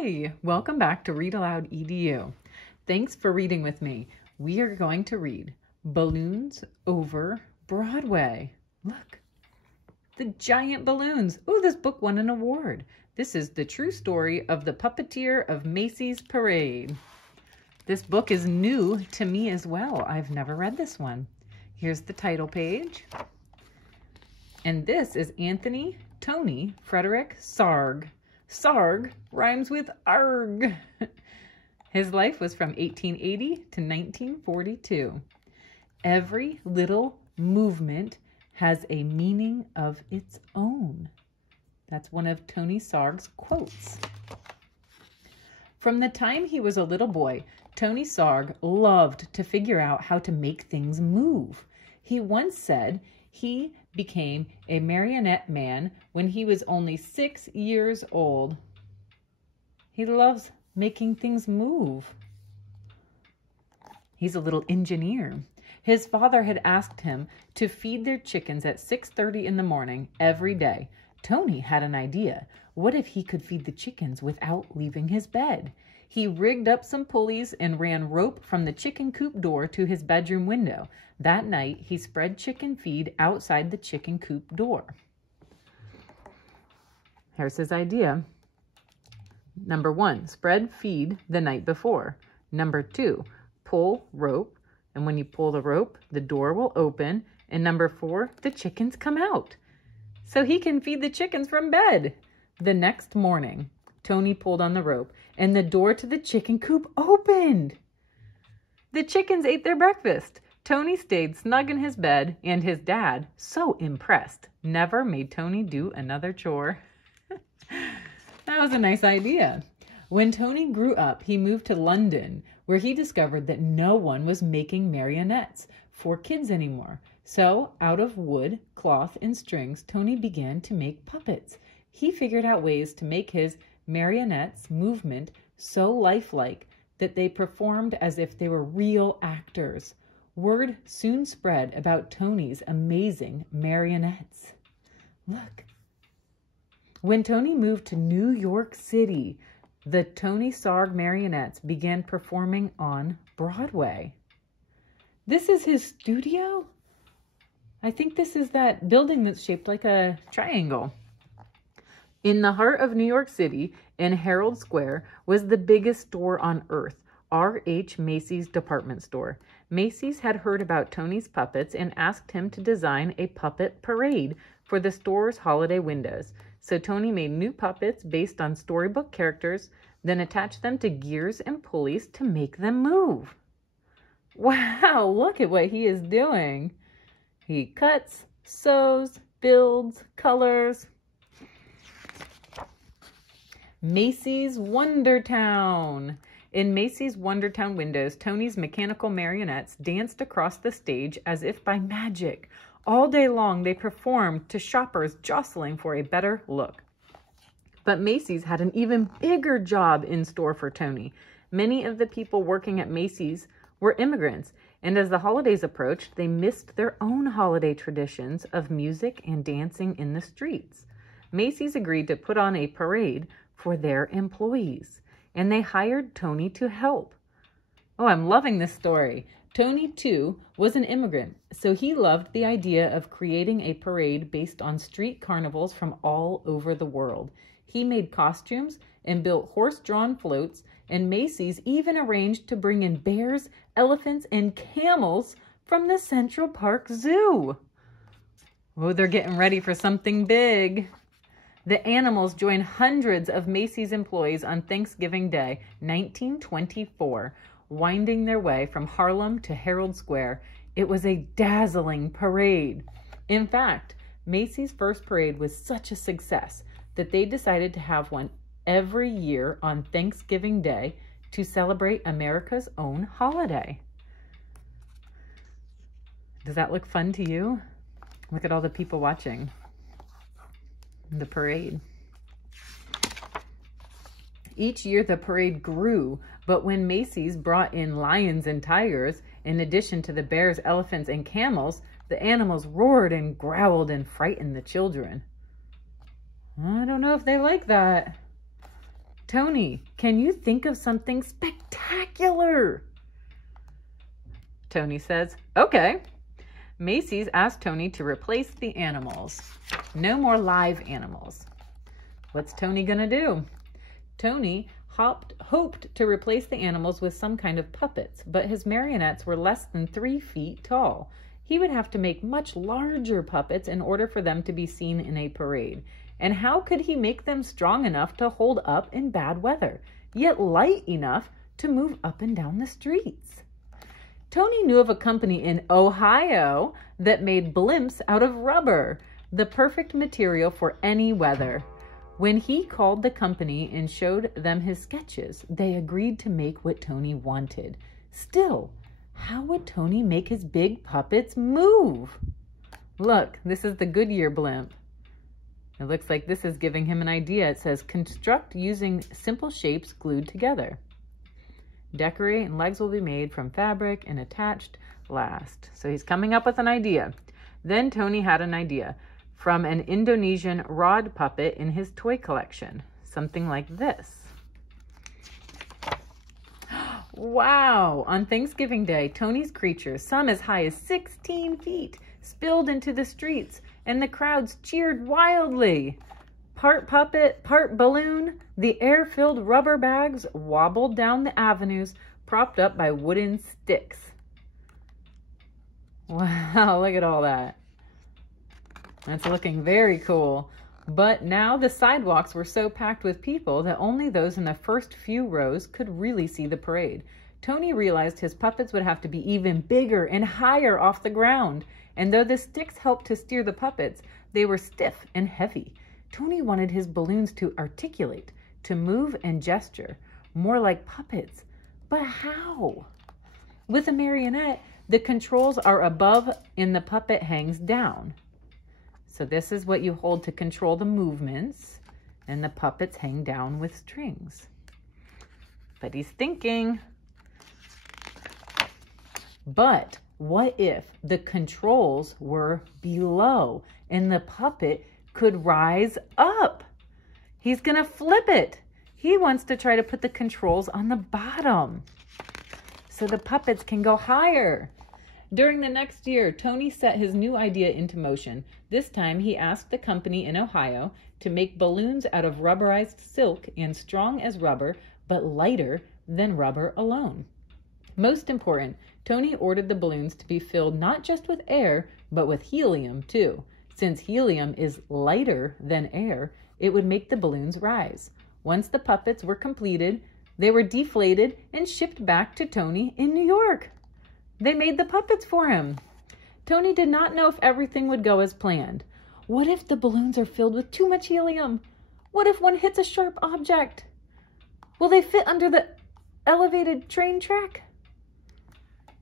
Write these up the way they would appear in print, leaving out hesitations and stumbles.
Hi, welcome back to Read Aloud EDU. Thanks for reading with me. We are going to read Balloons Over Broadway. Look, the giant balloons. Oh, this book won an award. This is the true story of the puppeteer of Macy's parade. This book is new to me as well. I've never read this one. Here's the title page. And this is Tony Frederick Sarg. Sarg rhymes with arg. His life was from 1880 to 1942. Every little movement has a meaning of its own. That's one of Tony Sarg's quotes. From the time he was a little boy, Tony Sarg loved to figure out how to make things move. He once said he became a marionette man when he was only 6 years old. He loves making things move. He's a little engineer. His father had asked him to feed their chickens at 6:30 in the morning every day. Tony had an idea. What if he could feed the chickens without leaving his bed? He rigged up some pulleys and ran rope from the chicken coop door to his bedroom window. That night, he spread chicken feed outside the chicken coop door. Here's his idea. Number 1, spread feed the night before. Number 2, pull rope. And when you pull the rope, the door will open. And number 4, the chickens come out. So he can feed the chickens from bed. The next morning, Tony pulled on the rope and the door to the chicken coop opened. The chickens ate their breakfast. Tony stayed snug in his bed, and his dad, so impressed, never made Tony do another chore. That was a nice idea. When Tony grew up, he moved to London, where he discovered that no one was making marionettes for kids anymore. So, out of wood, cloth, and strings, Tony began to make puppets. He figured out ways to make his marionettes' movement so lifelike that they performed as if they were real actors. Word soon spread about Tony's amazing marionettes. Look. When Tony moved to New York City, the Tony Sarg marionettes began performing on Broadway. This is his studio? I think this is that building that's shaped like a triangle. In the heart of New York City, in Herald Square, was the biggest store on earth, R.H. Macy's department store. Macy's had heard about Tony's puppets and asked him to design a puppet parade for the store's holiday windows. So Tony made new puppets based on storybook characters, then attached them to gears and pulleys to make them move. Wow, look at what he is doing. He cuts, sews, builds, colors. Macy's Wondertown. In Macy's Wondertown windows, Tony's mechanical marionettes danced across the stage as if by magic. All day long, they performed to shoppers jostling for a better look. But Macy's had an even bigger job in store for Tony. Many of the people working at Macy's were immigrants, and as the holidays approached, they missed their own holiday traditions of music and dancing in the streets. Macy's agreed to put on a parade for their employees, and they hired Tony to help. Oh, I'm loving this story. Tony, too, was an immigrant, so he loved the idea of creating a parade based on street carnivals from all over the world. He made costumes and built horse-drawn floats, and Macy's even arranged to bring in bears, elephants, and camels from the Central Park Zoo. Oh, they're getting ready for something big. The animals joined hundreds of Macy's employees on Thanksgiving Day, 1924, winding their way from Harlem to Herald Square. It was a dazzling parade. In fact, Macy's first parade was such a success that they decided to have one every year on Thanksgiving Day to celebrate America's own holiday. Does that look fun to you? Look at all the people watching the parade. Each year the parade grew, but when Macy's brought in lions and tigers, in addition to the bears, elephants, and camels, the animals roared and growled and frightened the children. I don't know if they like that. Tony, can you think of something spectacular? Tony says, okay. Macy's asked Tony to replace the animals. No more live animals. What's Tony gonna do? Tony hoped to replace the animals with some kind of puppets, but his marionettes were less than 3 feet tall. He would have to make much larger puppets in order for them to be seen in a parade. And how could he make them strong enough to hold up in bad weather, yet light enough to move up and down the streets? Tony knew of a company in Ohio that made blimps out of rubber, the perfect material for any weather. When he called the company and showed them his sketches, they agreed to make what Tony wanted. Still, how would Tony make his big puppets move? Look, this is the Goodyear blimp. It looks like this is giving him an idea. It says, construct using simple shapes glued together. Decorate and legs will be made from fabric and attached last. So he's coming up with an idea. Then Tony had an idea from an Indonesian rod puppet in his toy collection. Something like this. Wow! On Thanksgiving Day, Tony's creatures, some as high as 16 feet, spilled into the streets, and the crowds cheered wildly. Part puppet, part balloon, the air-filled rubber bags wobbled down the avenues, propped up by wooden sticks. Wow, look at all that. That's looking very cool. But now the sidewalks were so packed with people that only those in the first few rows could really see the parade. Tony realized his puppets would have to be even bigger and higher off the ground. And though the sticks helped to steer the puppets, they were stiff and heavy. Tony wanted his balloons to articulate, to move and gesture, more like puppets. But how? With a marionette, the controls are above and the puppet hangs down. So this is what you hold to control the movements, and the puppets hang down with strings. But he's thinking, but what if the controls were below and the puppet could rise up? He's gonna flip it. He wants to try to put the controls on the bottom so the puppets can go higher. During the next year, Tony set his new idea into motion. This time, he asked the company in Ohio to make balloons out of rubberized silk and strong as rubber, but lighter than rubber alone. Most important, Tony ordered the balloons to be filled not just with air, but with helium too. Since helium is lighter than air, it would make the balloons rise. Once the puppets were completed, they were deflated and shipped back to Tony in New York. They made the puppets for him. Tony did not know if everything would go as planned. What if the balloons are filled with too much helium? What if one hits a sharp object? Will they fit under the elevated train track?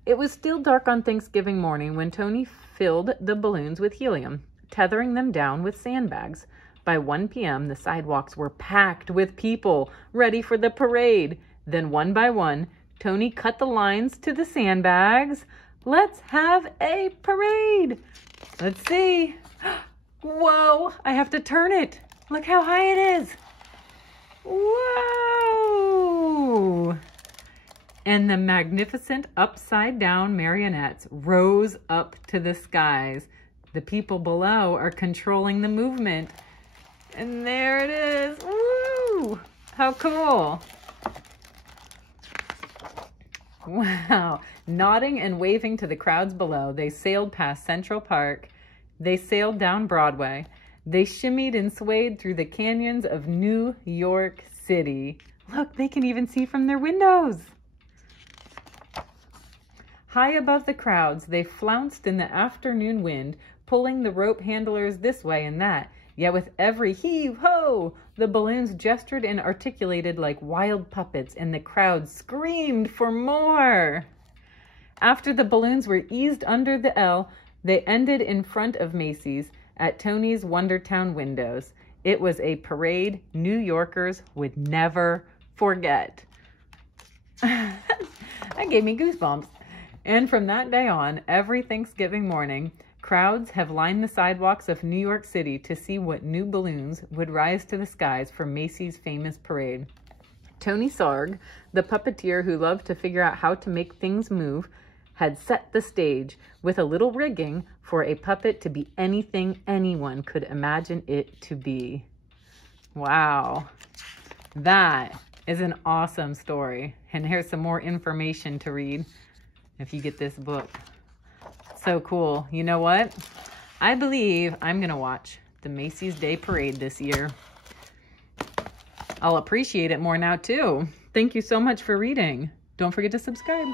It was still dark on Thanksgiving morning when Tony filled the balloons with helium, tethering them down with sandbags. By 1 p.m., the sidewalks were packed with people ready for the parade. Then one by one, Tony cut the lines to the sandbags. Let's have a parade. Let's see. Whoa, I have to turn it. Look how high it is. Whoa. And the magnificent upside down marionettes rose up to the skies. The people below are controlling the movement. And there it is. Woo! How cool. Wow. Nodding and waving to the crowds below, they sailed past Central Park. They sailed down Broadway. They shimmied and swayed through the canyons of New York City. Look, they can even see from their windows. High above the crowds, they flounced in the afternoon wind, pulling the rope handlers this way and that. Yet with every heave-ho, the balloons gestured and articulated like wild puppets, and the crowd screamed for more. After the balloons were eased under the L, they ended in front of Macy's at Tony's Wondertown windows. It was a parade New Yorkers would never forget. That gave me goosebumps. And from that day on, every Thanksgiving morning, crowds have lined the sidewalks of New York City to see what new balloons would rise to the skies for Macy's famous parade. Tony Sarg, the puppeteer who loved to figure out how to make things move, had set the stage with a little rigging for a puppet to be anything anyone could imagine it to be. Wow, that is an awesome story. And here's some more information to read if you get this book. So cool. You know what? I believe I'm going to watch the Macy's Day Parade this year. I'll appreciate it more now too. Thank you so much for reading. Don't forget to subscribe.